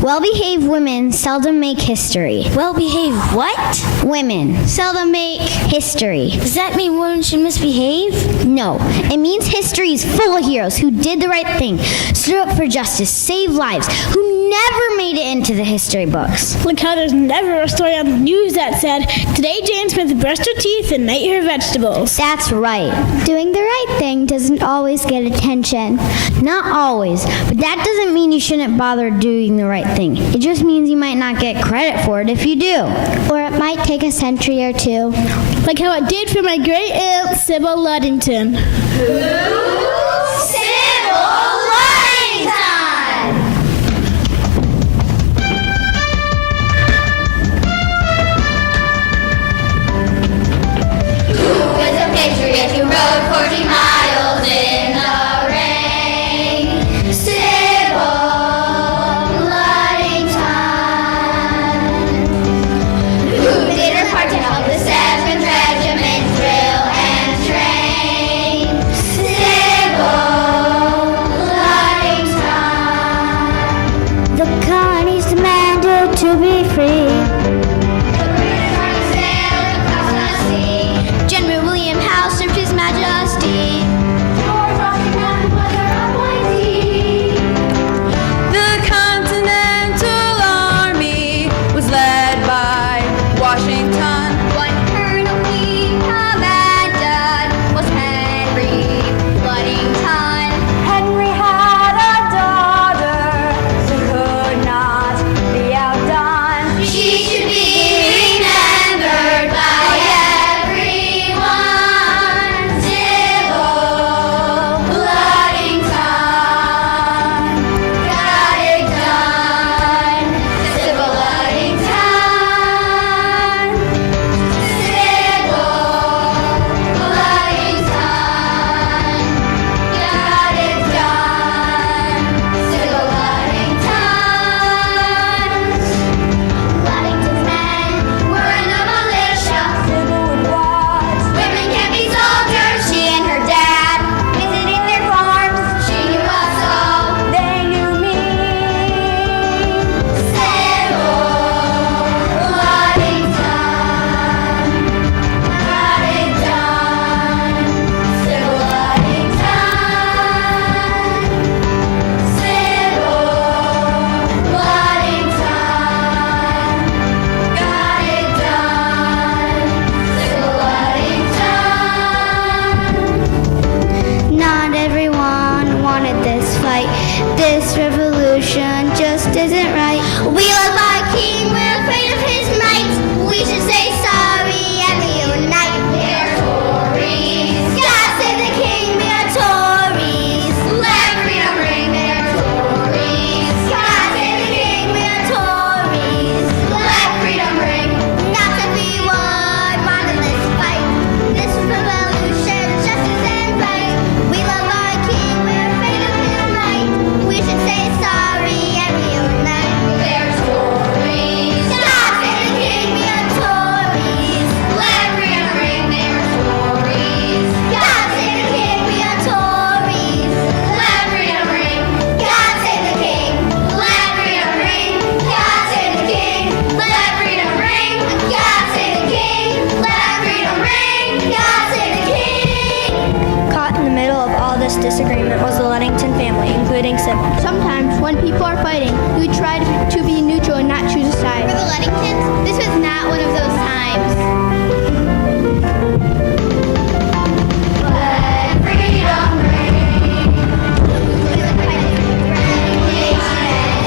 Well-behaved women seldom make history. Well-behaved what? Women seldom make history. Does that mean women should misbehave? No, it means history is full of heroes who did the right thing, stood up for justice, saved lives, who never made it into the history books. Look how there's never a story on the news that said, today Jane Smith brushed her teeth and ate her vegetables. That's right. Doing the right thing doesn't always get attention. Not always, but that doesn't mean you shouldn't bother doing the right thing. It just means you might not get credit for it if you do. Or it might take a century or two. Like how it did for my great aunt, Sybil Ludington. Patriot who rode 40 miles in the rain. Sybil Ludington, who did her part to help the 7th Regiment drill and train. Sybil Ludington. The colonies demanded to be free. This revolution just isn't right. We love our king, we're afraid of his might. We should say sorry and reunite. They're Tories. God save the king, we are Tories. Let freedom ring, they're Tories. God save the king, we are Tories. Let freedom ring. Not that we would want in this fight. This revolution just isn't right. We love our king, we're afraid of his might. We should say sorry and reunite. They're Tories. God save the king, we are Tories. Let freedom ring, they're Tories. God save the king, we are Tories. Let freedom ring. God save the king. Let freedom ring. God save the king. Let freedom ring. God save the king. Let freedom ring. God save the king. Caught in the middle of all this disagreement was the Ludington family, including Sybil. Sometimes, when people are fighting, we try to be neutral and not choose a side. For the Ludingtons, this was not one of those times. Let freedom ring. With a nation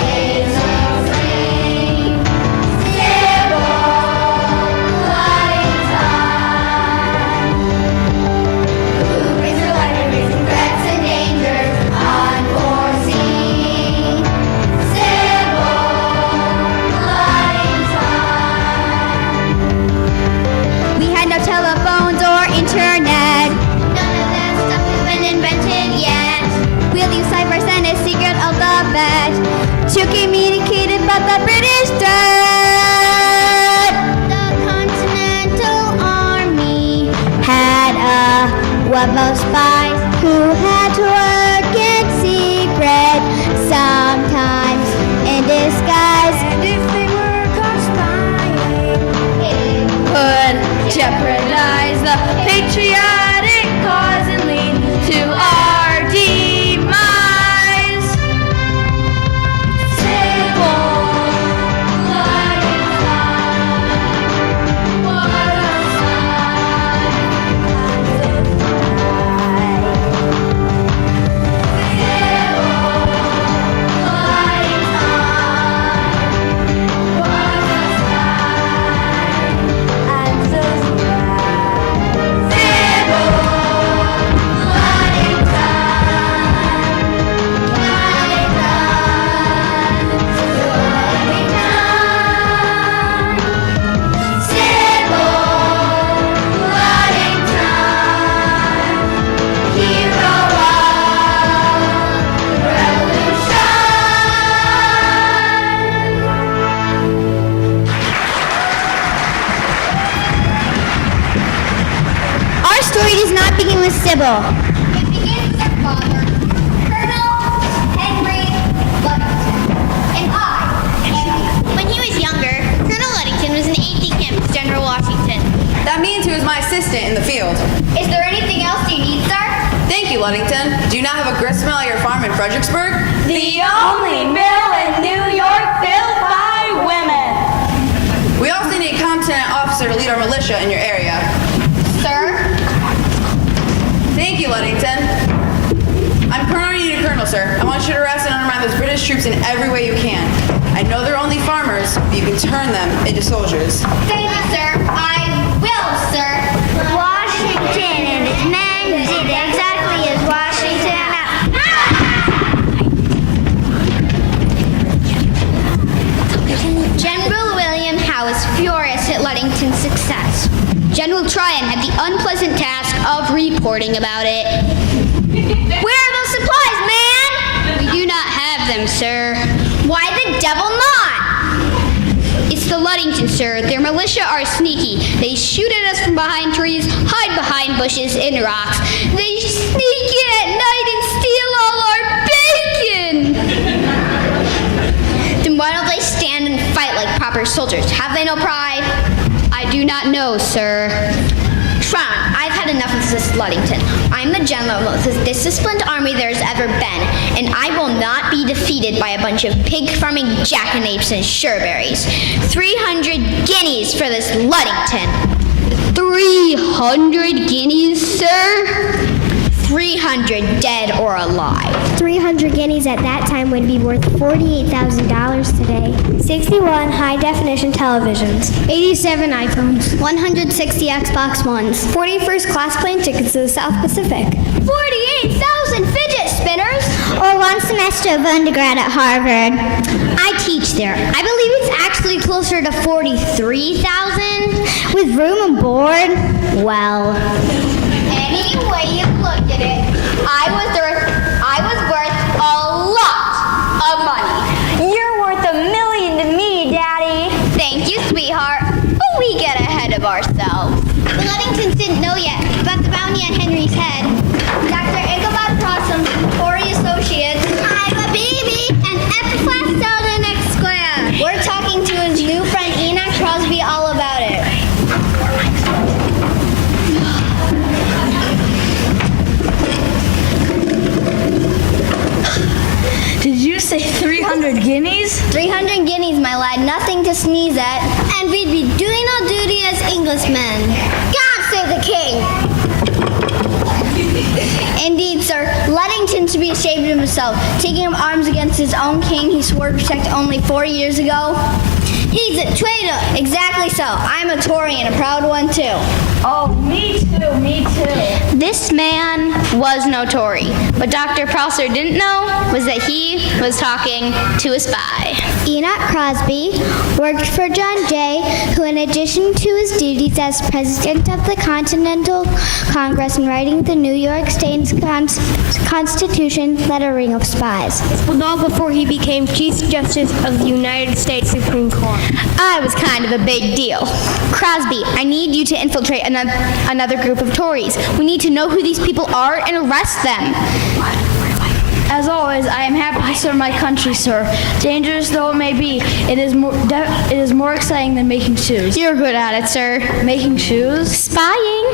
is afraid. Sybil Ludington, who brings her life and raising threats and dangers unforeseen. Sybil Ludington. We had no telephones or internet. None of that stuff has been invented yet. We'll use ciphers and a secret alphabet to communicate about the British threat. The Continental Army Had a web of spies who had to work in secret, sometimes in disguise. And if they were caught spying, it could jeopardize the patriotic cause and lead to our demise. Sybil Ludington was a Sybil. It begins with her father, Colonel Henry Wadsworth, and I. When he was younger, Colonel Ludington was an aide-de-camp to General Washington. That means he was my assistant in the field. Is there anything else you need, sir? Thank you, Ludington. Do you not have a grist mill at your farm in Fredericksburg? The only mill in New York filled by women. We also need a competent officer to lead our militia in your area. Sir? Thank you, Ludington. I'm promoting you to colonel, sir. I want you to arrest and undermine those British troops in every way you can. I know they're only farmers, but you can turn them into soldiers. Thank you, sir. I will, sir. Washington and his men did exactly as Washington. General William Howe was furious at Ludington's success. General Tryon had the unpleasant task of reporting about it. Where are those supplies, man? We do not have them, sir. Why the devil not? It's the Ludington, sir. Their militia are sneaky. They shoot at us from behind trees, hide behind bushes and rocks. They sneak in at night and steal all our bacon. Then why don't they stand and fight like proper soldiers? Have they no pride? I do not know, sir. Tryon, I've had enough of this Ludington. I'm the general of the most disciplined army there's ever been, and I will not be defeated by a bunch of pig-farming jackanapes and sureberries. 300 guineas for this Ludington. 300 guineas, sir? 300 dead or alive. 300 guineas at that time would be worth $48,000 today. 61 high-definition televisions. 87 iPhones. 160 Xbox Ones. 40 first-class plane tickets to the South Pacific. 48,000 fidget spinners? Or one semester of undergrad at Harvard. I teach there. I believe it's actually closer to 43,000. With room and board? Well... Any way you look at it, I was worth a lot of money. You're worth $1 million to me, Daddy. Thank you, sweetheart. But we get ahead of ourselves. The Ludingtons didn't know yet about the bounty on Henry's head. Dr. Ichabod Possum, Tory Associates. I have a baby, and Epiphax Zelda next square. We're talking to his new friend Enoch Crosby all about it. Did you say 300 guineas? 300 guineas, my lad, nothing to sneeze at. And we'd be doing our duty as Englishmen. God save the king! Indeed, sir, Ludington should be ashamed of himself, taking up arms against his own king he swore to protect only 4 years ago. He's a traitor! Exactly so. I'm a Tory and a proud one, too. Oh, me too, me too. This man was no Tory. What Dr. Prosser didn't know was that he was talking to a spy. Enoch Crosby worked for John Jay, who, in addition to his duties as president of the Continental Congress and writing the New York State Constitution, led a ring of spies. Long before he became Chief Justice of the United States Supreme Court. I was kind of a big deal. Crosby, I need you to infiltrate another group of Tories. We need to know who these people are and arrest them. As always, I am happy to serve my country, sir. Dangerous though it may be, it is more exciting than making shoes. You're good at it, sir. Making shoes? Spying.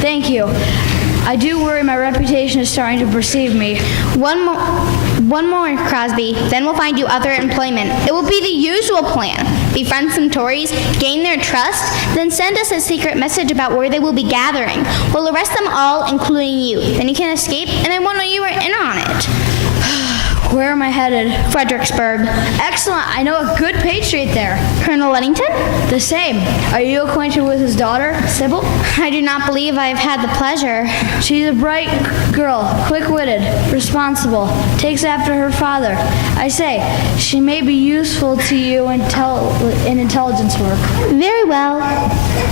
Thank you. I do worry my reputation is starting to precede me. One more, Crosby. Then we'll find you other employment. It will be the usual plan. Befriend some Tories, gain their trust, then send us a secret message about where they will be gathering. We'll arrest them all, including you. Then you can escape, and I won't know you were in on it. Where am I headed? Fredericksburg. Excellent. I know a good patriot there. Colonel Ludington? The same. Are you acquainted with his daughter, Sybil? I do not believe I have had the pleasure. She's a bright girl, quick-witted, responsible, takes after her father. I say, she may be useful to you in intelligence work. Very well.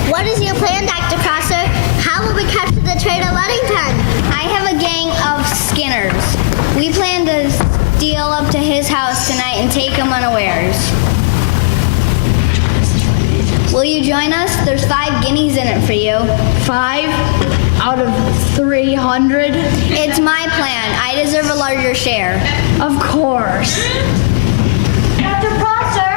What is your plan, Dr. Crosser? How will we capture the traitor Ludington? I have a gang of skinners. We plan to steal up to his house tonight and take him unawares. Will you join us? There's 5 guineas in it for you. 5 out of 300? It's my plan. I deserve a larger share. Of course. Dr. Prosser?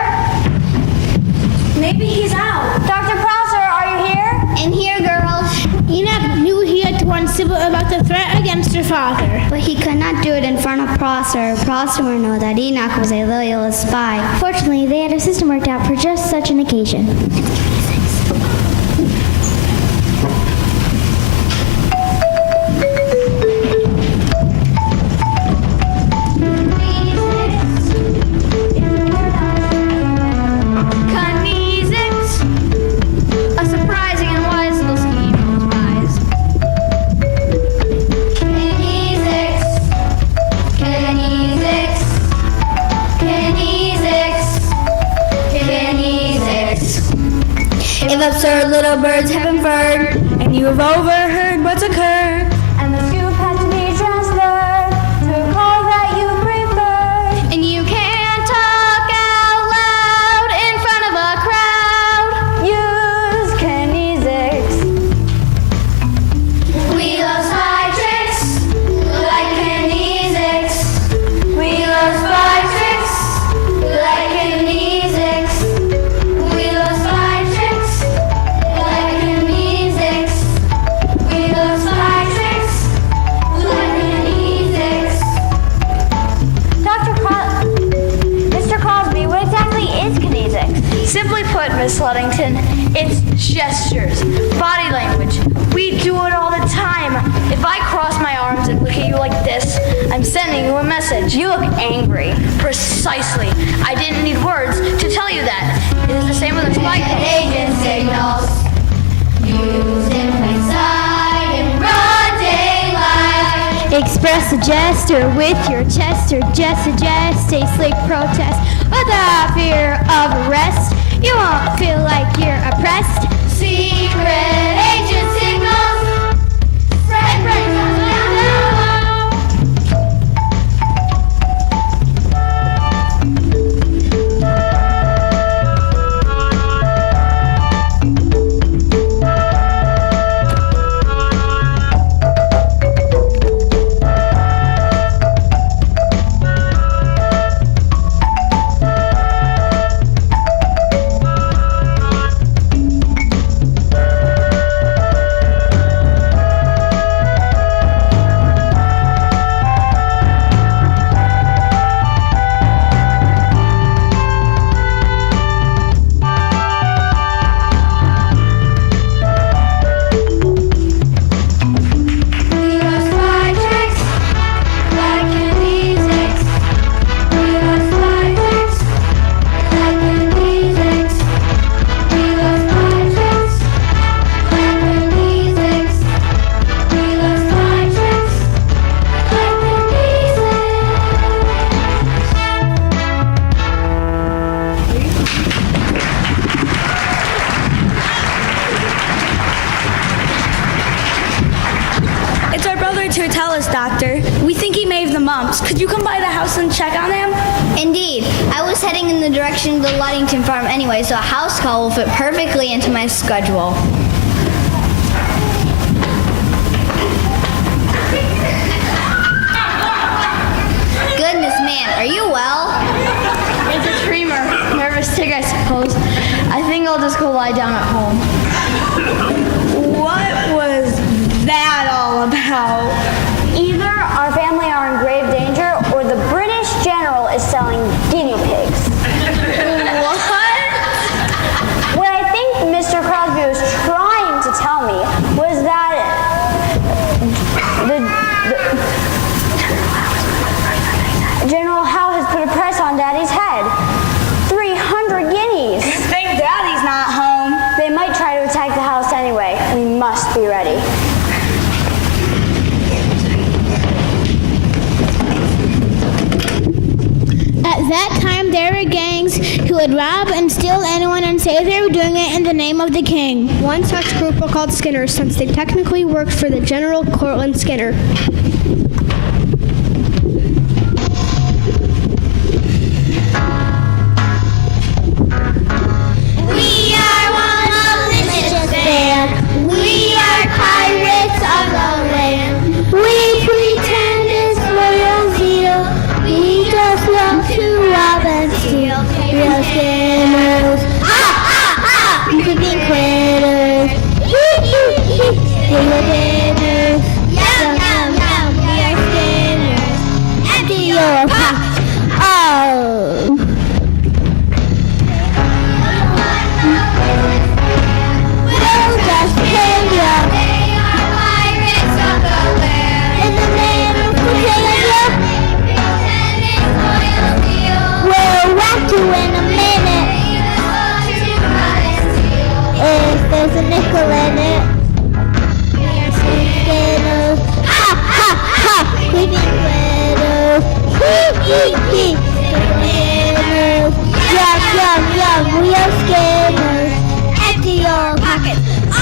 Maybe he's out. Dr. Prosser, are you here? In here, girls. Enoch knew he had to warn Sybil about the threat against her father. But he could not do it in front of Prosser. Prosser would know that Enoch was a loyalist spy. Fortunately, they had a system worked out for just such an occasion. A surprising and wise little scheme, spies. If absurd little birds have inferred, And you have overheard what's occurred. And the scoop has to be transferred to a call that you prefer. And you can't talk out loud in front of a crowd. Use kinesics. We love spy tricks, like kinesics. We love spy tricks, like kinesics. We love spy tricks, like kinesics. We love spy tricks, like kinesics. Mr. Crosby, what exactly is kinesics? Simply put, Miss Ludington, it's gestures, body language. We do it all the time. If I cross my arms and look at you like this, I'm sending you a message. You look angry. Precisely. I didn't need words to tell you that. It is the same with a spy code. Agent signals used in plain sight in broad daylight. express a gesture with your chest or just suggest a slick protest without fear of arrest. You won't feel like you're oppressed. Secret agent signals spread breadcrumbs down the word to tell us, Doctor. We think he may have the mumps. Could you come by the house and check on him? Indeed. I was heading in the direction of the Ludington farm anyway, so a house call will fit perfectly into my schedule. Goodness, man, are you well? It's a tremor. Nervous tick, I suppose. I think I'll just go lie down at home. What was that all about? Either our family are in grave danger or the British general is selling guinea pigs. What? What I think Mr. Crosby was trying to tell me was that General Howe has put a price on Daddy's head. 300 guineas. Thank Daddy's not home. They might try to attack the house anyway. We must be ready. At that time, there were gangs who would rob and steal anyone and say they were doing it in the name of the king. One such group were called Skinners, since they technically worked for the General Cortlandt Skinner. We are one malicious band. We are pirates of the land. We pretend it's loyal zeal. We just love to rob and steal. We are Skinners. Ha ha ha! Creeping critters. Hee hee hee. Little dinners. Yum yum yum. We are Skinners. Empty your pockets. Oh. We'll just kill ya. They are pirates of the land. In the name of Britannia. Pretend it's loyal steel. We'll whack you in a minute. If there's a nickel in it. We are Skinners. Ha ha ha. Creeping widows. Hee hee hee. Skinners. Yum yum yum. We are Skinners. Empty your pockets. Oh.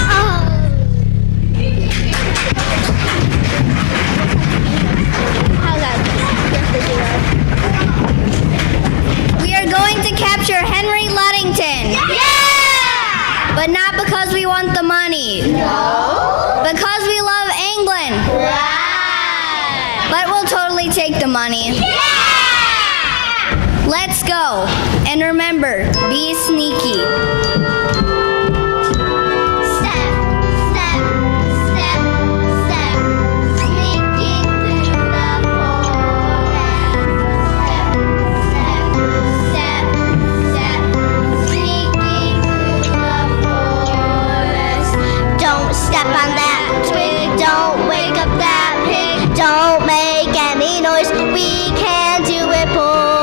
We are going to capture Henry Ludington. Yeah! But not because we want the money. No. Because we love England. Right. But we'll totally take the money. Yeah! Let's go. And remember, be sneaky. Step, step, step, step, sneaking through the forest. Step, step, step, sneaking through the forest. Don't step on that twig, don't wake up that pig, don't make any noise, we can do it, boys.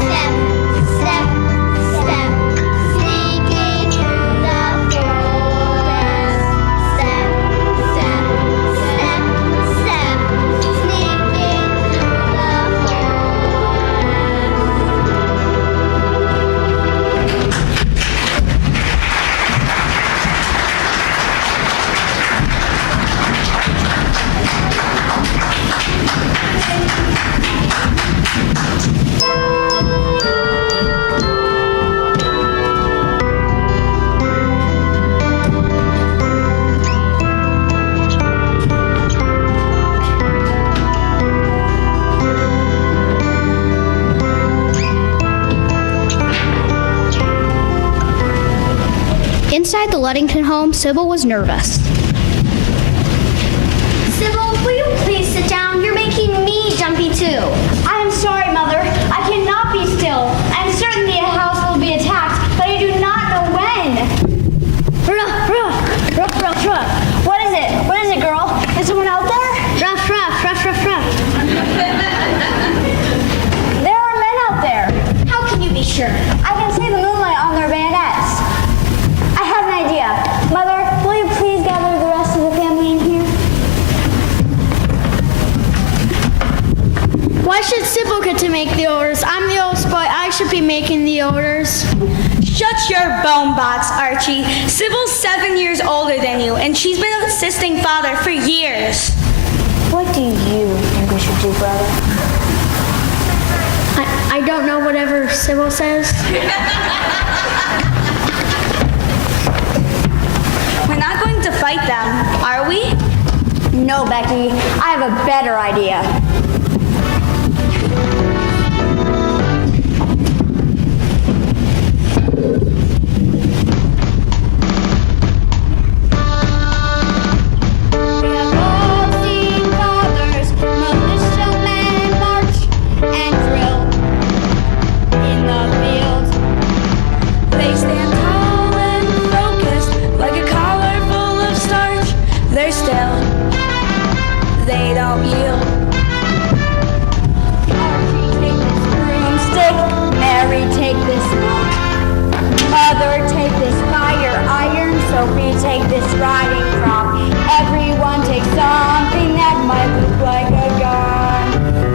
Step, step, step, sneaking through the forest. Step, step, step, step, sneaking through the Inside the Ludington home, Sybil was nervous. Sybil, will you please sit down? You're making me jumpy too. I'm sorry, Mother. I cannot be still. I'm certain the house will be attacked, but I do not know when. Ruff, ruff, ruff, ruff, ruff. What is it? What is it, girl? Is someone out there? Ruff, ruff, ruff, ruff, ruff. There are men out there. How can you be sure? I can see the moonlight on their bayonets. I have an idea. Mother, will you please gather the rest of the family in here? Why should Sybil get to make the orders? I'm the old spy. I should shouldn't be making the orders. Shut your bone box, Archie. Sybil's 7 years older than you, and she's been assisting Father for years. What do you think we should do, brother? I don't know whatever Sybil says. We're not going to fight them, are we? No, Becky. I have a better idea. They don't yield. Archie, take this broomstick. Mary, take this rock. Mother, take this fire iron. Sophie, take this riding crop. Everyone take something that might look like a gun.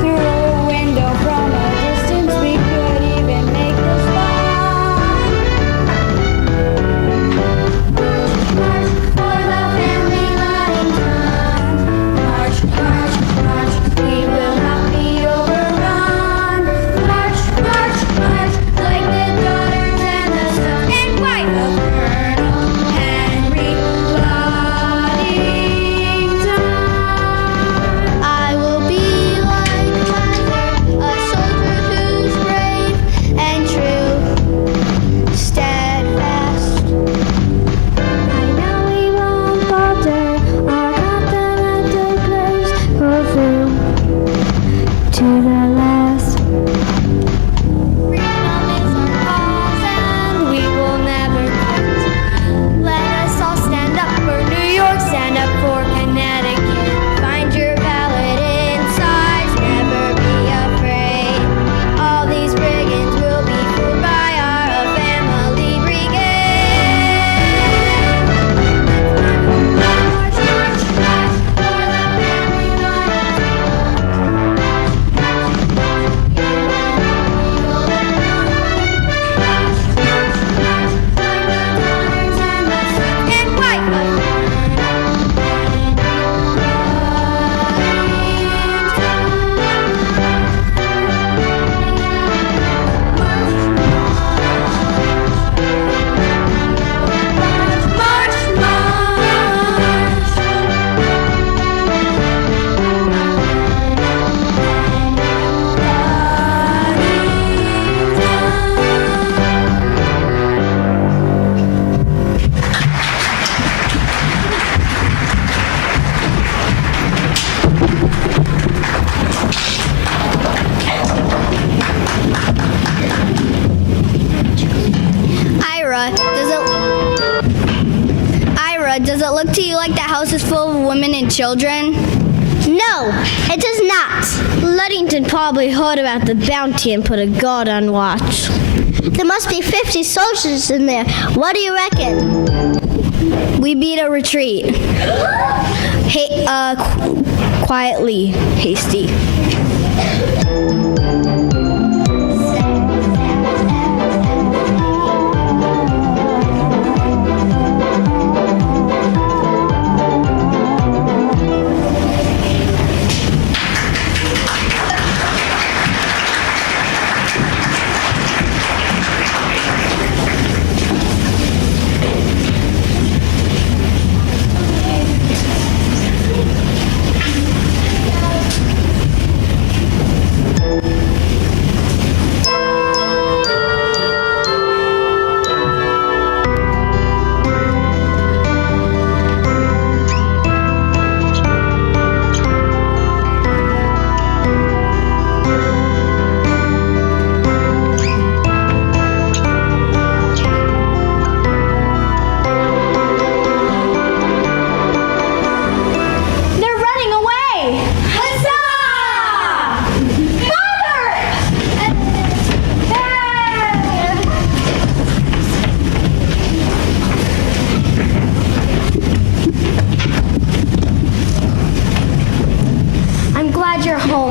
Through a window from a distance, we could even make this fun. March for the family Ludington. March, march, march, we will not be overrun. March, march, march, like the daughters and the sons and wife of Colonel Henry Wadsworth. I will be like Wadsworth, a soldier who's brave and true, steadfast. I know we won't falter, our confident declares, go through to the last. Freedom is our cause and we will never quit. Let us all stand up for New York, stand up for Connecticut. Find your ballot inside, never be afraid. All these brigands will be fooled by our family brigade. March, march, march, for the family and wife of Ira, does it look to you like the house is full of women and children? No, it does not. Ludington probably heard about the bounty and put a guard on watch. There must be 50 soldiers in there. What do you reckon? We beat a retreat. Quietly, hasty.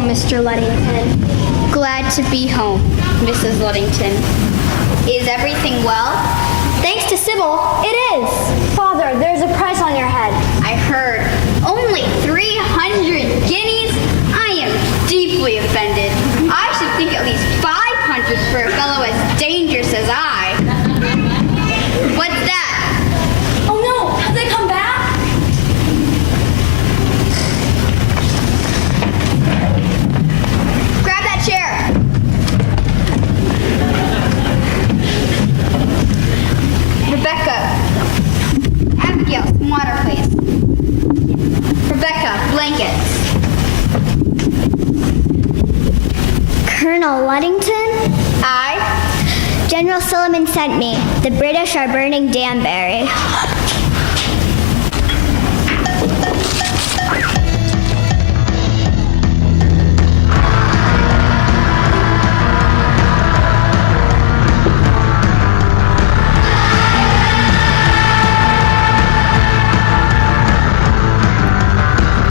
Mr. Ludington. Glad to be home. Mrs. Ludington. Is everything well? Thanks to Sybil, it is. Father, there's a price on your head. I heard. Only 300 guineas? I am deeply offended. I should think at least 500 for a fellow as dangerous as I. What's that? Oh no, have they come back? Grab that chair. Rebecca. Abigail, some water, please. Rebecca, blankets. Colonel Ludington? I. General Sullivan sent me. The British are burning Danbury.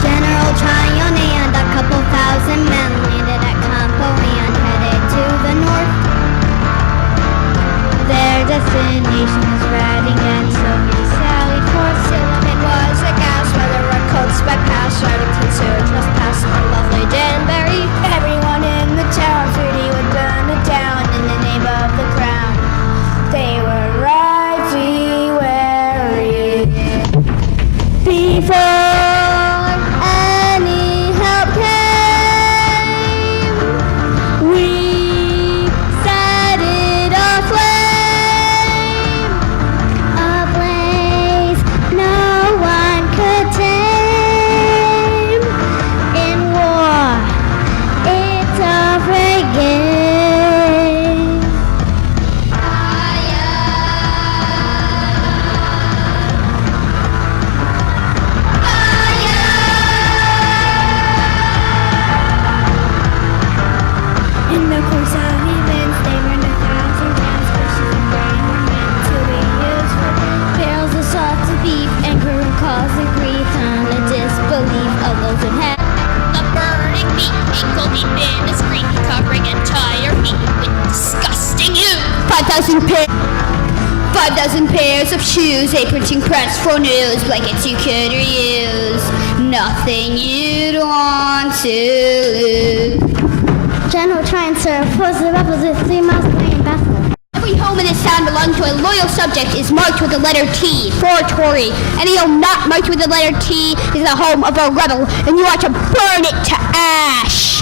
General Tryon and a couple thousand men landed at Campo and headed to the north. Their destination is Reading, and so we sallied forth. Sullivan was aghast by the redcoats sped past Redington soon trespassed on lovely Danbury. Everyone in the town feared he would burn it down in the name of the crown. They were right wary before any help came. We set it aflame, a blaze no one could tame. In war, it's a frigate. In the course of events, they burned 1,000 towns, fishes and grain were meant to be used for barrels of salt to beef and grew cause of grief on the disbelief of those who had. The burning meat mingled deep in his creek, covering entire feet with disgusting ooze. 5,000 pairs of shoes, a printing press for news, blankets you could reuse, nothing you'd want to lose. General Tryon, sir, opposed the rebels with 3 miles away in Bethel. Every home in this town belonging to a loyal subject is marked with the letter T for Tory. Any home not marked with the letter T is the home of a rebel, and you ought to burn it to ash.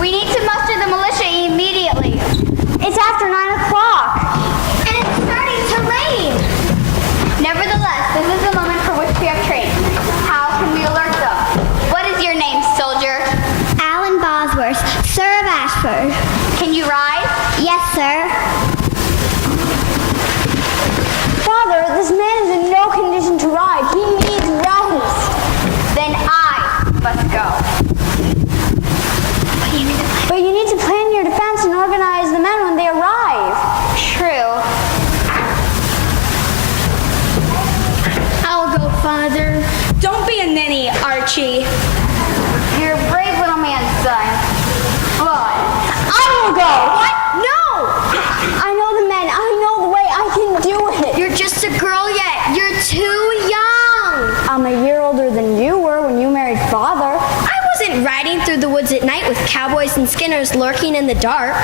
We need to muster the militia immediately. It's after 9 o'clock. And it's starting to rain. Nevertheless, this is the moment for which we have trained. How can we alert them? What is your name, soldier? Alan Bosworth, Sir of Ashford. Can you ride? Yes, sir. Father, this man is in no condition to ride. He needs rest. Then I must go. But you need to plan your defense and organize the men when they arrive. True. I'll go, Father. Don't be a ninny, Archie. You're a brave little man, son. But I will go. What? No! I know the men. I know the way. I can do it. you're just a girl yet. You're too young. I'm a year older than you were when you married Father. I cowboys and skinners lurking in the dark.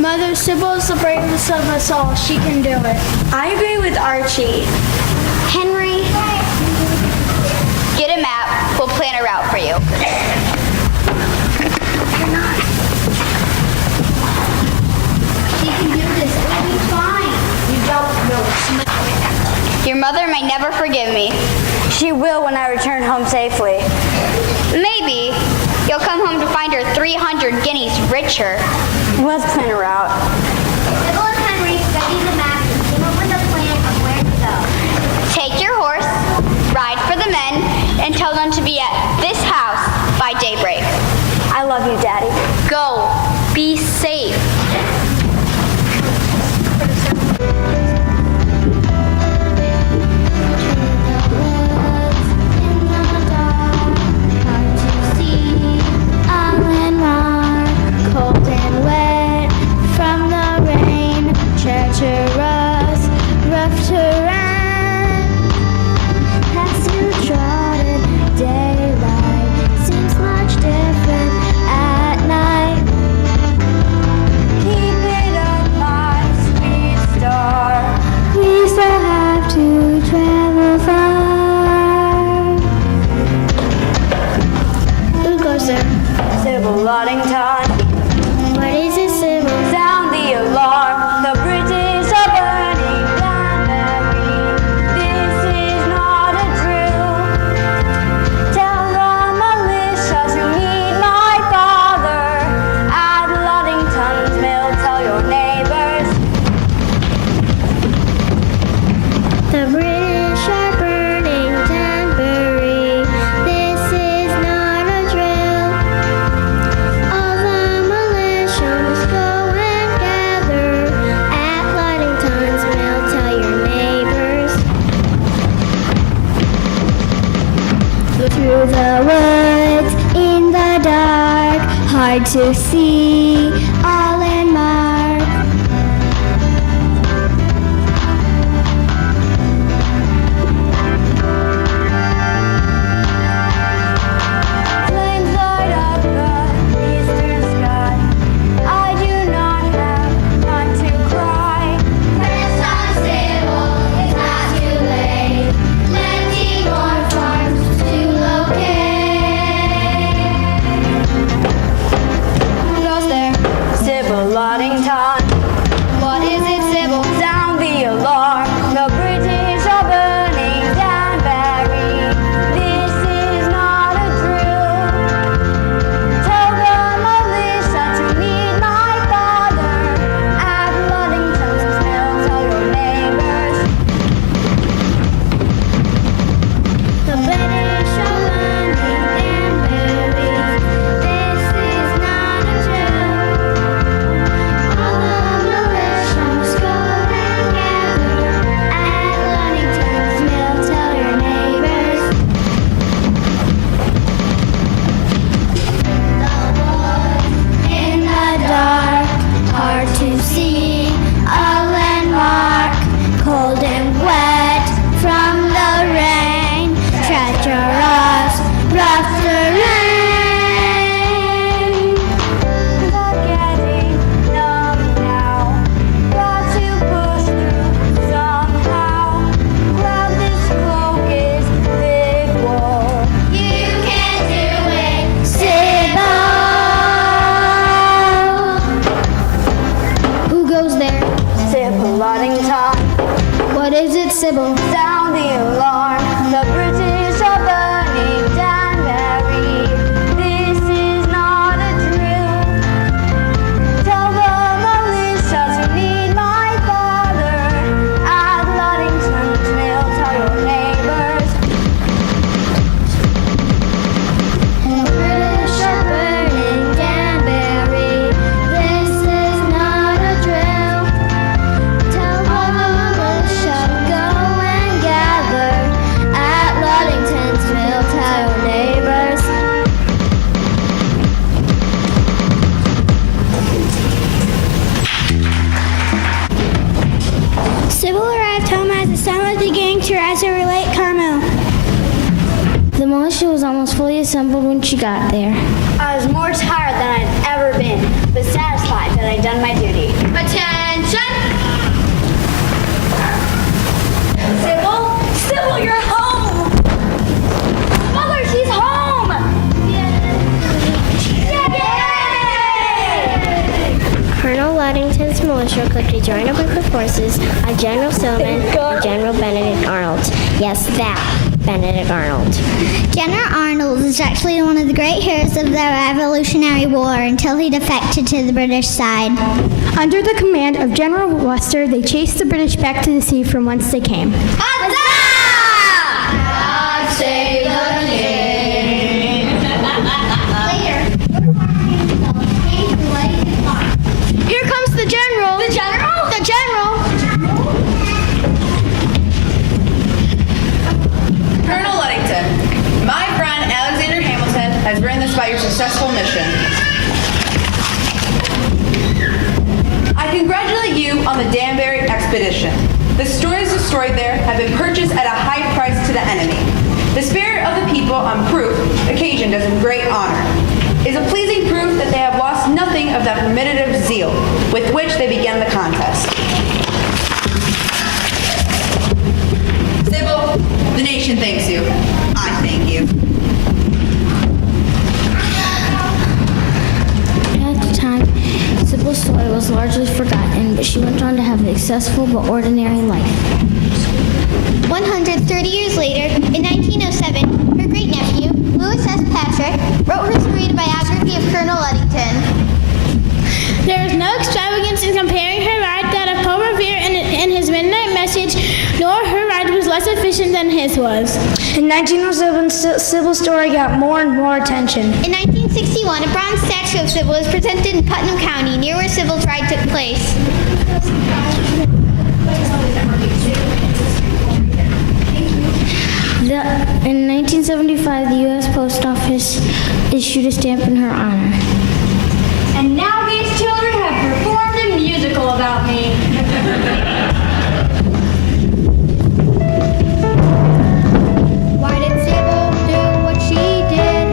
Mother Sybil is the bravest of us all. She can do it. I agree with Archie. Henry, get a map. We'll plan a route for you. She can do this. It'll be fine. You don't know. Your mother may never forgive me. She will when I return home safely. Maybe you'll come home to find her 300 guineas richer. Let's plan a route. Sybil and Henry study the map and came up with a plan of where to go. Take your horse, ride for the men, and tell them to be at this house by daybreak. I love you, Daddy. Go. Be safe. Sybil Ludington. What is it, Sybil? Sound the alarm. The British are burning Danbury. This is not a drill. Tell the militia to meet my father at Ludington's mill. Tell your neighbors. The British are burning Danbury. This is not a drill. All the militia must go and gather at Ludington's mill. Tell your neighbors. Through the woods in the dark, hard to see, all in mark. Flames light up the eastern sky. I do not have time to cry. Press on, Sybil, it's not too late. Plenty more farms to locate. Who goes there? Sybil Ludington. What is it, Sybil? Sound the alarm. The British are burning Danbury. This is not a drill. Tell the militia to meet my father at Ludington's mill. Tell your neighbors. The British are burning Danbury. This is not a drill. All the militia must go and gather at Ludington's mill. Tell your neighbors. In the dark, hard to see, a landmark, cold and wet from the rain, treacherous, rough terrain. Getting numb now. Got to push through somehow. Grab this cloak is thick wool. You can do it. Sybil. Who goes there? Sybil Ludington. What is it, Sybil? Sound the alarm. The British are burning Danbury. This is not a drill. Tell the militia to meet my father at Ludington's mill. Tell your neighbors. The British are burning Danbury. This is not a drill. Tell the militia go and gather at militia was almost fully assembled when she got there. I was more tired than I'd ever been, but satisfied that I'd done my duty. Attention! Sybil, you're home! Mother, she's home! Colonel Ludington's militia quickly joined up with the forces of General Stillman and General Benedict Arnold. Yes, that Benedict Arnold. General Arnold is actually one of the great heroes of the Revolutionary War until he defected to the British side. Under the command of General Wester, they chased the British back to the sea from whence they came. Here comes the general! The general? The general! Colonel Ludington, my friend Alexander Hamilton has written this about your successful mission. I congratulate you on the Danbury expedition. The stores destroyed there have been purchased at a high price to the enemy. The spirit of the people on proof occasioned us in great honor. Is a pleasing proof that they have lost nothing of that primitive zeal with which they began the contest. Sybil, the nation thanks you. I thank you. At the time, Sybil's story was largely forgotten, but she went on to have a successful but ordinary life. 130 years later, in 1907, her great-nephew, Louis S. Patrick, wrote her screen biography of Colonel Ludington. There is no extravagance in comparing her ride that of Paul Revere in his midnight message, nor her ride was less efficient than his was. In 1907, Sybil's story got more and more attention. In 1961, a bronze statue of Sybil was presented in Putnam County, near where Sybil's ride took place. In 1975, the U.S. Post Office issued a stamp in her honor. And now these children have performed a musical about me. Why did Sybil do what she did?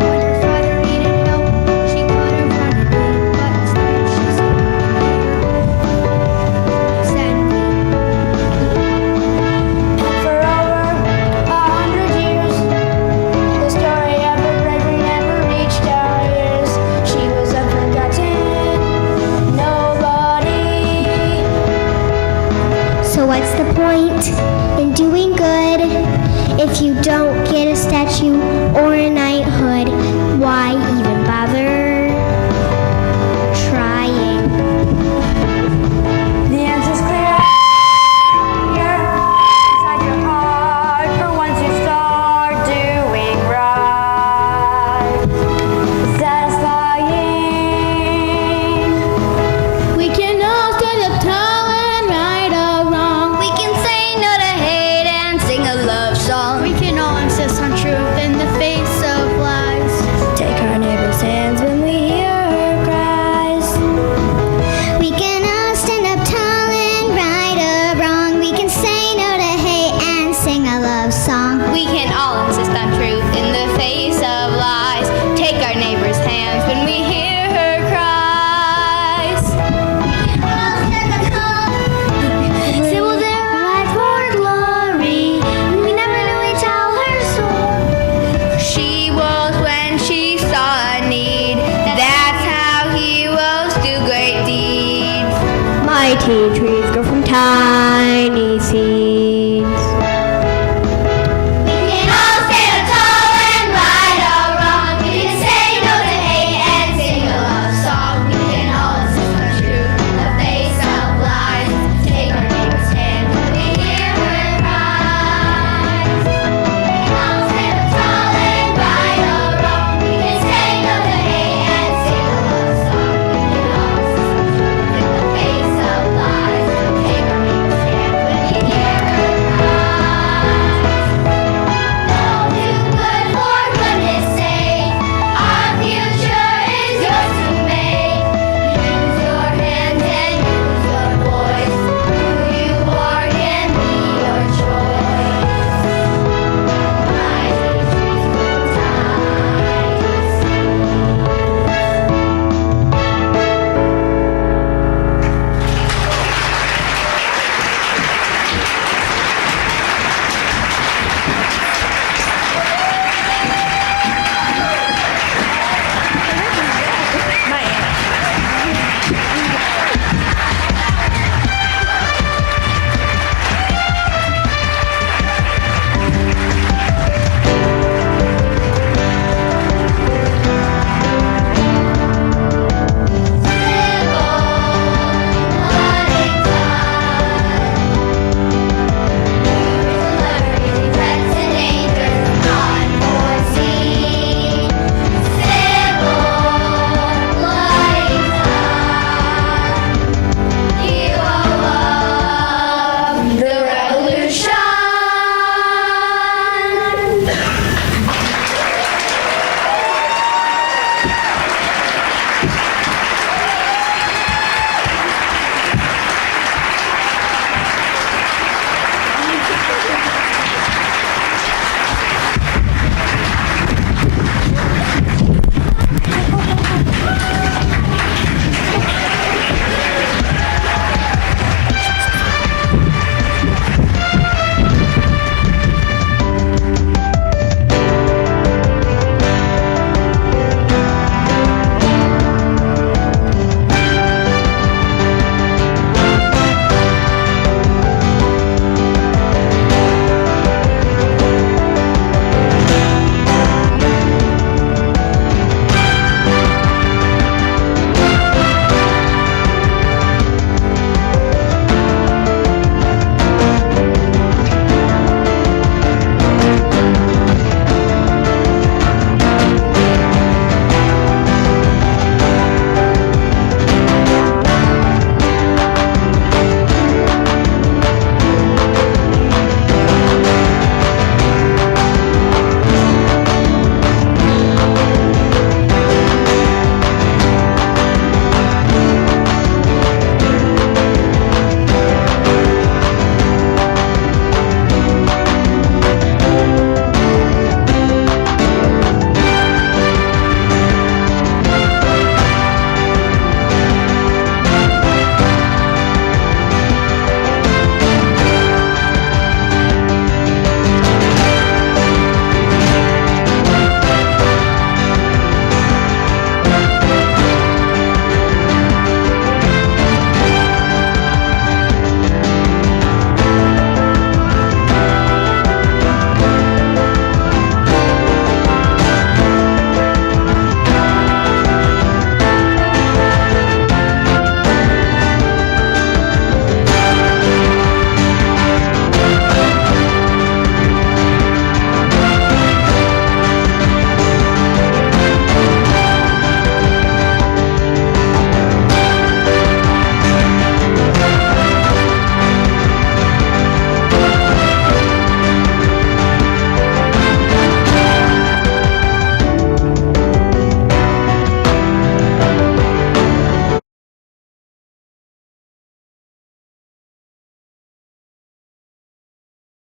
When her father needed help, she could have run away, but instead she sadly. For over 100 years, the story of her bravery never reached our ears. She was a forgotten nobody. So what's the point in doing good if you don't get a statue or a knighthood? Why even bother trying? The answer's clear inside your heart. For once you start doing right, it's satisfying. We can all stand up tall and right or wrong. We can say no to hate and sing a love song. We can all insist on truth in the face of lies. Take our neighbor's hands when we hear her cries. We can all stand up tall and right or wrong. We can say no to hate and sing a love song. We can all insist on truth in the face of lies. Take our neighbor's hands when we hear her cries. Sybil derived for glory. We never really tell her soul. She was when she saw a need. That's how heroes do great deeds. Mighty trees grow from time